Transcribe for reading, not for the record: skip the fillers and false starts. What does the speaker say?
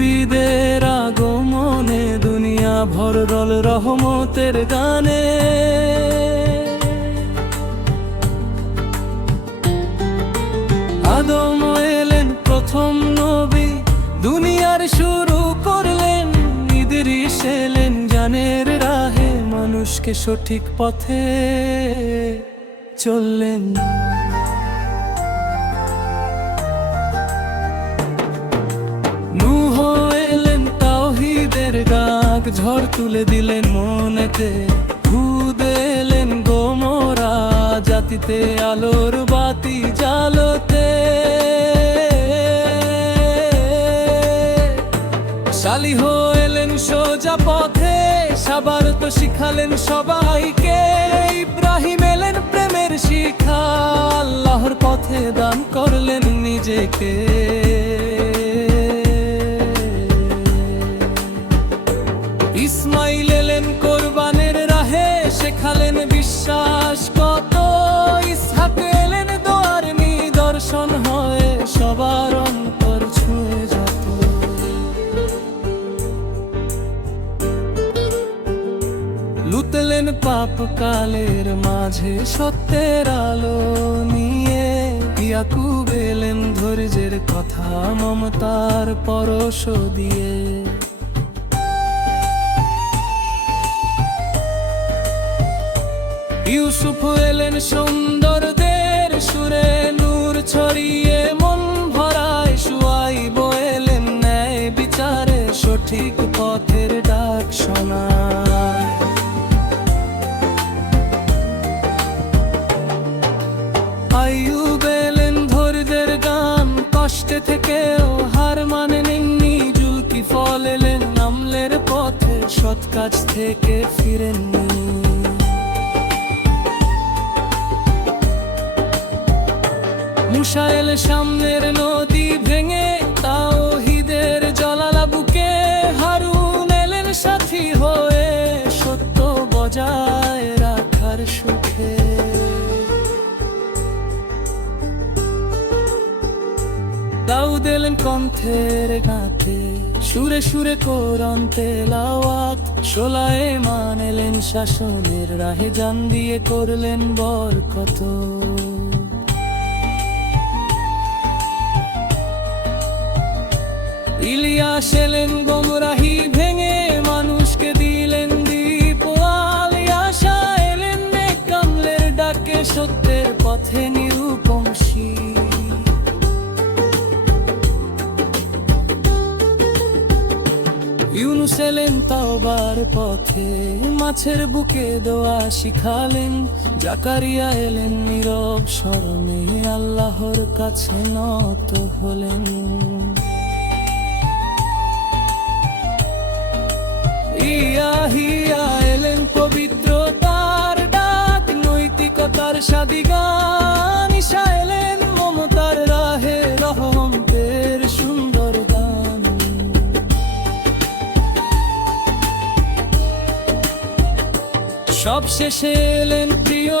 নবীদের আগমনে দুনিয়া ভরল রহমতের গানে। আদম এলেন প্রথম নবী, দুনিয়ার শুরু করলেন। ইদ্রিস এলেন জ্ঞানের রাহে, মানুষকে সঠিক পথে চললেন। নূহ এলেন তাওহীদের ডাক, ঝড় তুলে দিলেন মনেতে। হুদ এলেন গোমরা জাতিতে, আলোর বাতি জ্বালতে। সালিহ এলেন সোজা পথে, সাবারত শিখালেন সবাইকে। ইব্রাহিম এলেন প্রেমের শিখা, আল্লাহর পথে দান করলেন নিজেকে। ইসমাইল এলেন কোরবানের রাহে, শেখালেন বিশ্বাস কত। ইসহাক এলেন দোয়ার নিদর্শন হয়ে, সবার অন্তর ছুঁয়ে যেত। লূত এলেন পাপ কালের মাঝে, সত্যের আলো নিয়ে। ইয়াকুব এলেন ধৈর্যের কথা, মমতার পরশ দিয়ে। ইউসুফ এলেন সুন্দরদের সুরে, নূর ছড়িয়ে মন ভরায়। শুআয়ব এলেন ন্যায় বিচারে, সঠিক পথের ডাক শোনায়। আইয়ুব এলেন ধৈর্যের গান, কষ্টে থেকেও হার মানেননি। জুলকিফল এলেন আমলের পথে, সৎ কাজ থেকে ফিরেননি। মুসা এলেন সামনের নদী ভেঙে, তাওহীদের জলালা বুকে। হারুন এলেন সাথী হয়ে, সত্য বজায় রাখার সুখে। দাউদ এলেন কণ্ঠের গাঁথে, সুরে সুরে কোরআন তেলাওয়াত। সুলাইমান এলেন শাসনের রাহে, জান দিয়ে করলেন বরকত। ইলিয়াস এলেন গোমরাহি ভেঙে, মানুষকে দিলেন দীপ আলো। আশা এলেন নেক আমলের ডাকে, সত্যের পথে নিরূপমশী। ইউনুস এলেন তাওবার পথে, মাছের বুকে দোয়া শিখালেন। জাকারিয়া এলেন নীরব শরণে, আল্লাহর কাছে নত হলেন। ইয়াহিয়া এলেন পবিত্রতার ডাক, নৈতিকতার সাদিগান। ঈসা এলেন মমতার রাহে, রহমতের সুন্দর গান। সব শেষে এলেন প্রিয়